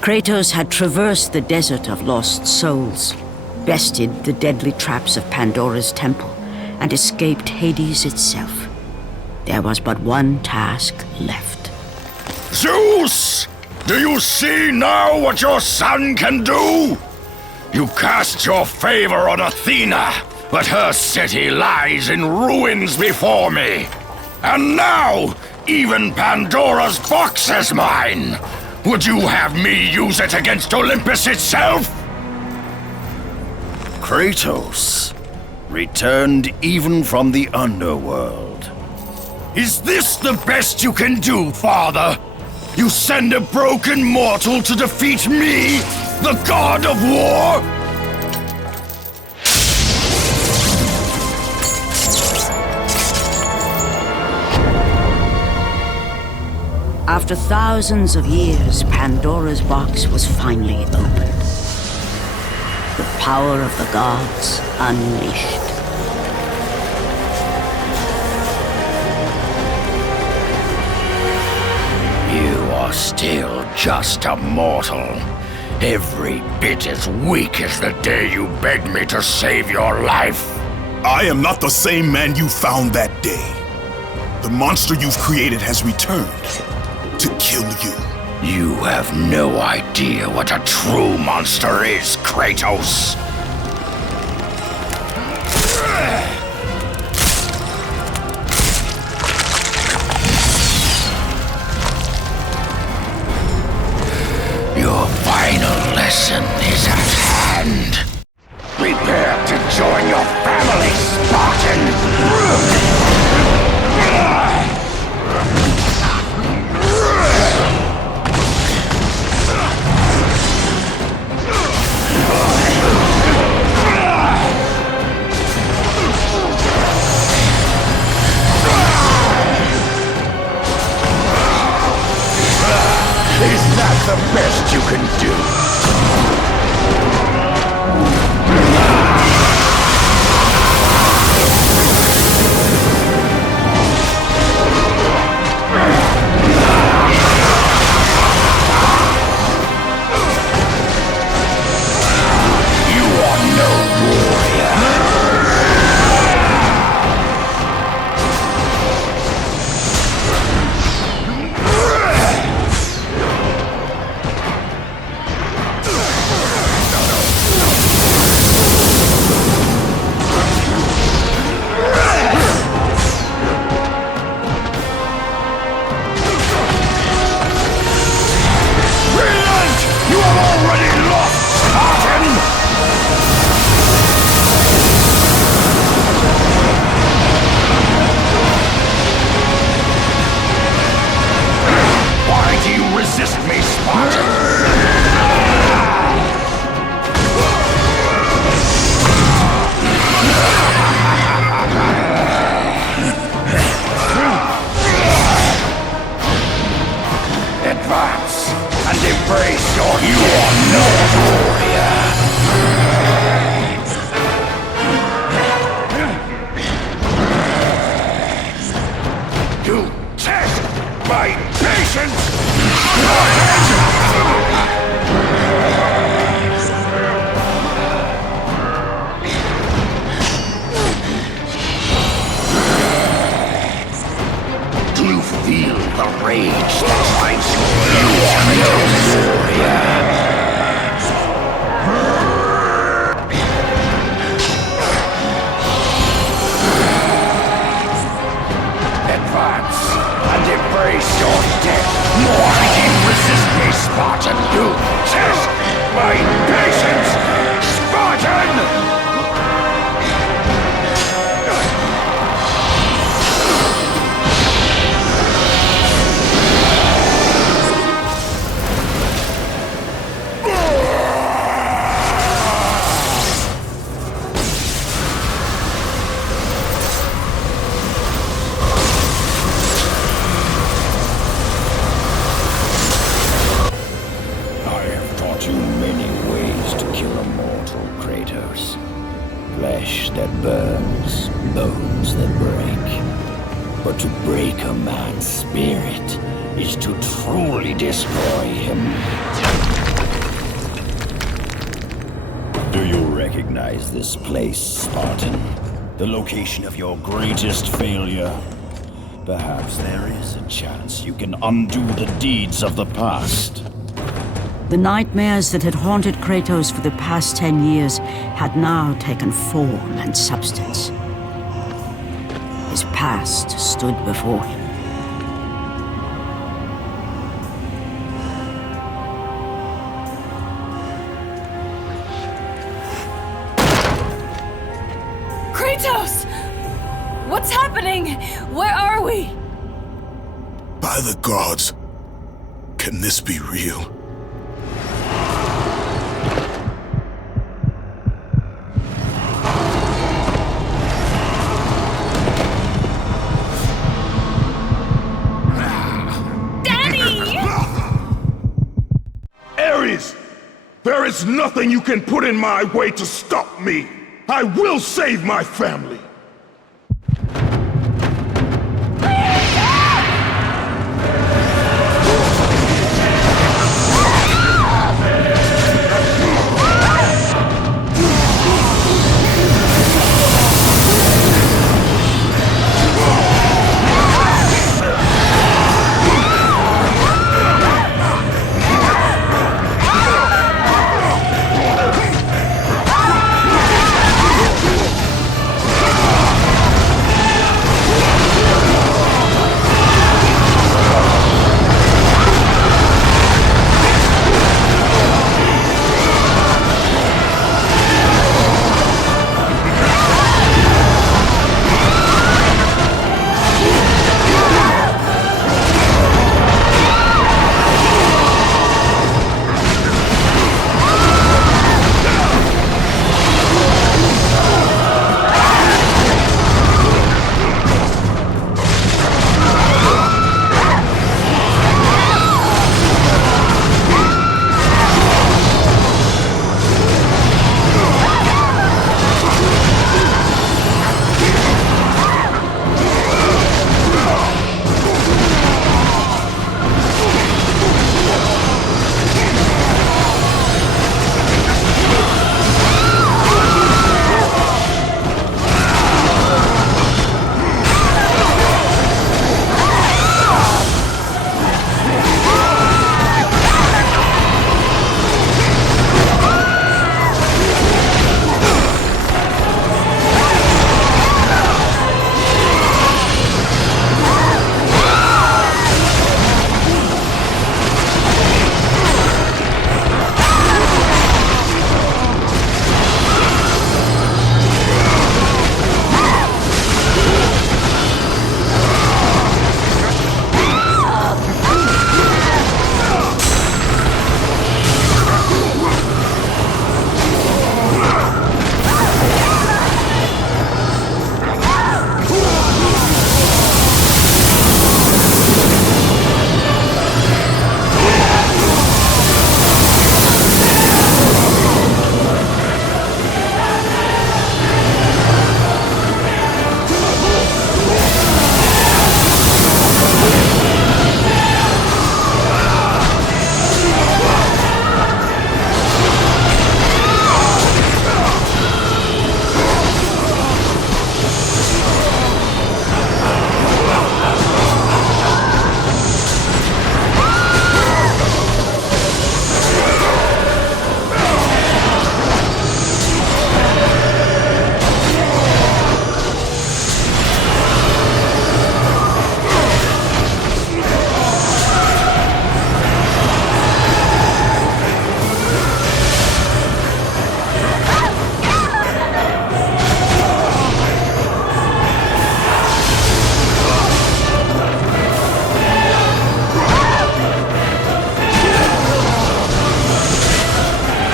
Kratos had traversed the desert of lost souls, bested the deadly traps of Pandora's temple, and escaped Hades itself. There was but one task left. Zeus! Do you see now what your son can do? You cast your favor on Athena, but her city lies in ruins before me. And now, even Pandora's box is mine. Would you have me use it against Olympus itself? Kratos, returned even from the underworld. Is this the best you can do, Father? You send a broken mortal to defeat me, the god of war? After thousands of years, Pandora's box was finally opened. The power of the gods unleashed. You are still just a mortal. Every bit as weak as the day you begged me to save your life. I am not the same man you found that day. The monster you've created has returned to kill you. You have no idea what a true monster is, Kratos. Your final lesson is at hand. Prepare to join your family, Spartan! Is that the best you can do? You are no warrior. Resist me, Spartan! Advance and embrace your You are no warrior! You test my patience! Do you feel the rage that drives you? You are no warrior. Advance and embrace your death. More than you resist me, Spartan. You test my patience, Spartan! Kratos. Flesh that burns, bones that break. But to break a man's spirit is to truly destroy him. recognize this place, Spartan. The location of your greatest failure. Perhaps there is a chance you can undo the deeds of the past. The nightmares that had haunted Kratos for the past 10 years had now taken form and substance. His past stood before him. Kratos! What's happening? Where are we? By the gods, can this be real? ARES! There is nothing you can put in my way to stop me! I will save my family!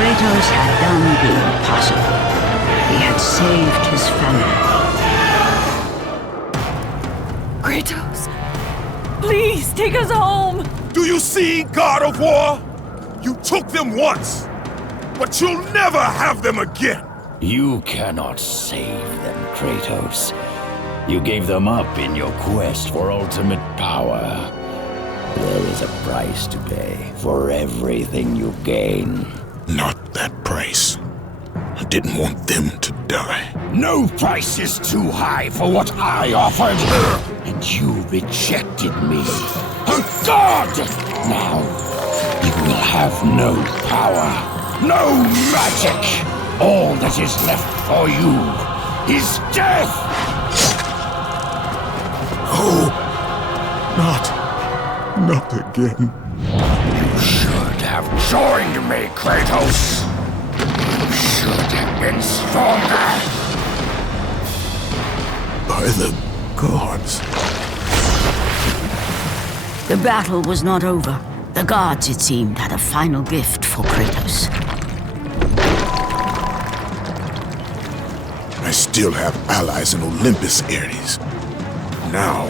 Kratos had done the impossible. He had saved his family. Kratos, please take us home! Do you see, God of War? You took them once, but you'll never have them again! You cannot save them, Kratos. You gave them up in your quest for ultimate power. There is a price to pay for everything you gain. Not that price. A didn't want them to die. No price is too high for what I offered, and you rejected me. A god! Now, you will have no power, no magic. All that is left for you is death! Oh, not again. You should have joined me, Kratos. You should have been stronger. By the gods. The battle was not over. The gods, it seemed, had a final gift for Kratos. I still have allies in Olympus, Ares. Now,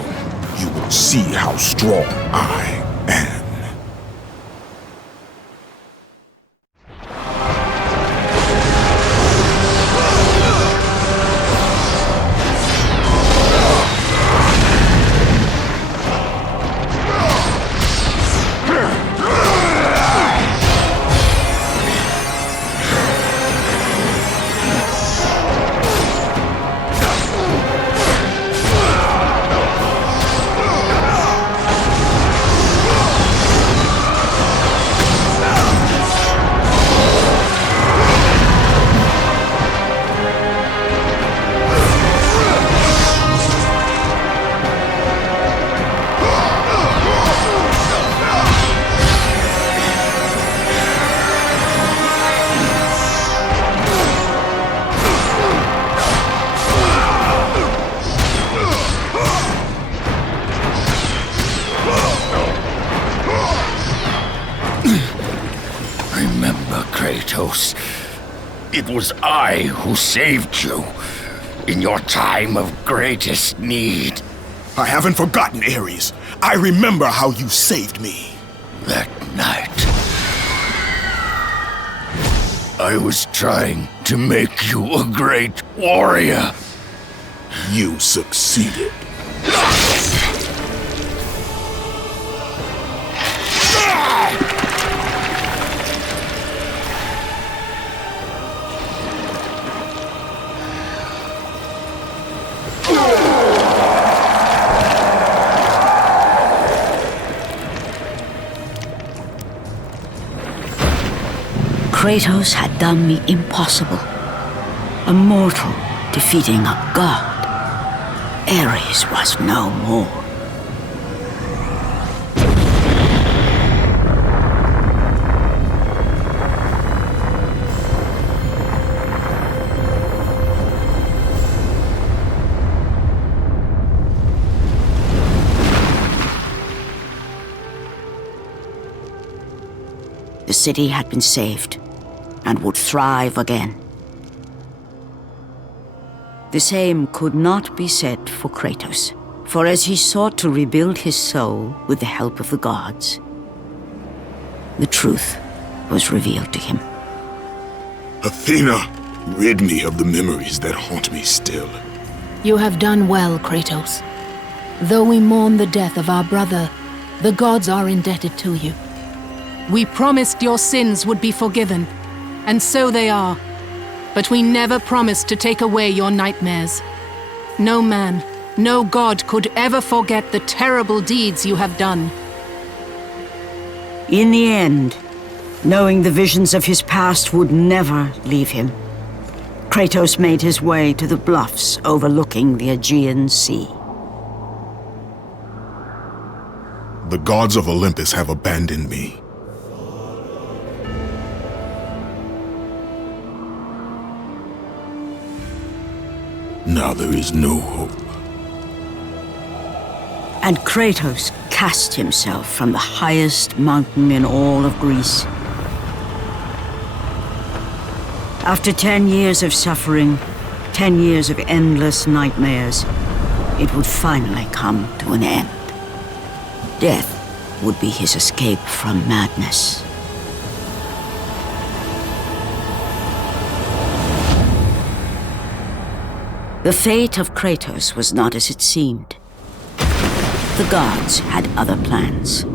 you will see how strong I am. Remember, Kratos, it was I who saved you in your time of greatest need. I haven't forgotten, Ares. I remember how you saved me. That night, I was trying to make you a great warrior. You succeeded. Kratos had done the impossible. A mortal defeating a god. Ares was no more. The city had been saved and would thrive again. The same could not be said for Kratos, for as he sought to rebuild his soul with the help of the gods, the truth was revealed to him. Athena, rid me of the memories that haunt me still. You have done well, Kratos. Though we mourn the death of our brother, the gods are indebted to you. We promised your sins would be forgiven, and so they are. But we never promised to take away your nightmares. No man, no god could ever forget the terrible deeds you have done. In the end, knowing the visions of his past would never leave him, Kratos made his way to the bluffs overlooking the Aegean Sea. The gods of Olympus have abandoned me. Now there is no hope. And Kratos cast himself from the highest mountain in all of Greece. After 10 years of suffering, 10 years of endless nightmares, it would finally come to an end. Death would be his escape from madness. The fate of Kratos was not as it seemed. The gods had other plans.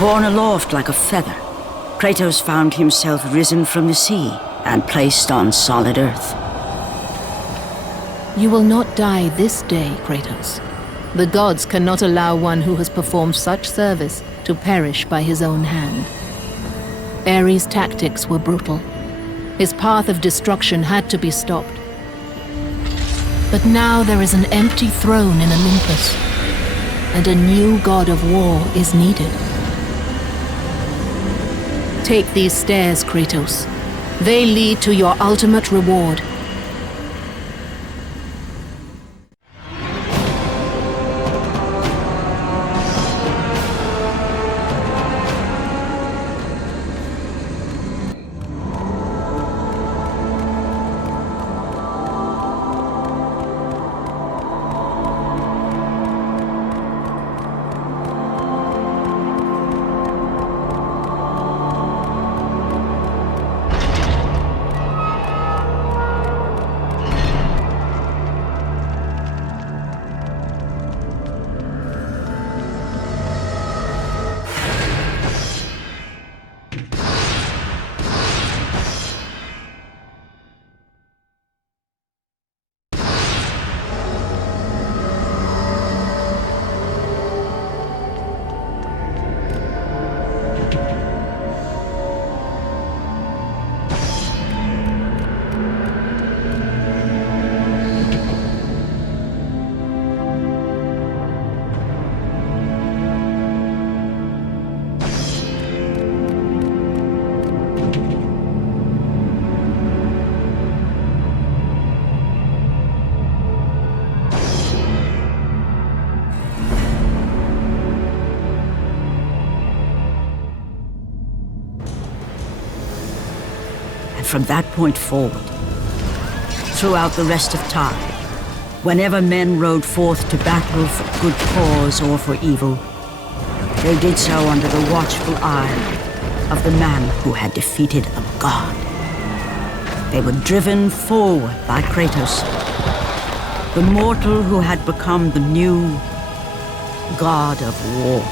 Borne aloft like a feather, Kratos found himself risen from the sea and placed on solid earth. You will not die this day, Kratos. The gods cannot allow one who has performed such service to perish by his own hand. Ares' tactics were brutal. His path of destruction had to be stopped. But now there is an empty throne in Olympus, and a new god of war is needed. Take these stairs, Kratos. They lead to your ultimate reward. From that point forward, throughout the rest of time, whenever men rode forth to battle for good cause or for evil, they did so under the watchful eye of the man who had defeated a god. They were driven forward by Kratos, the mortal who had become the new god of war.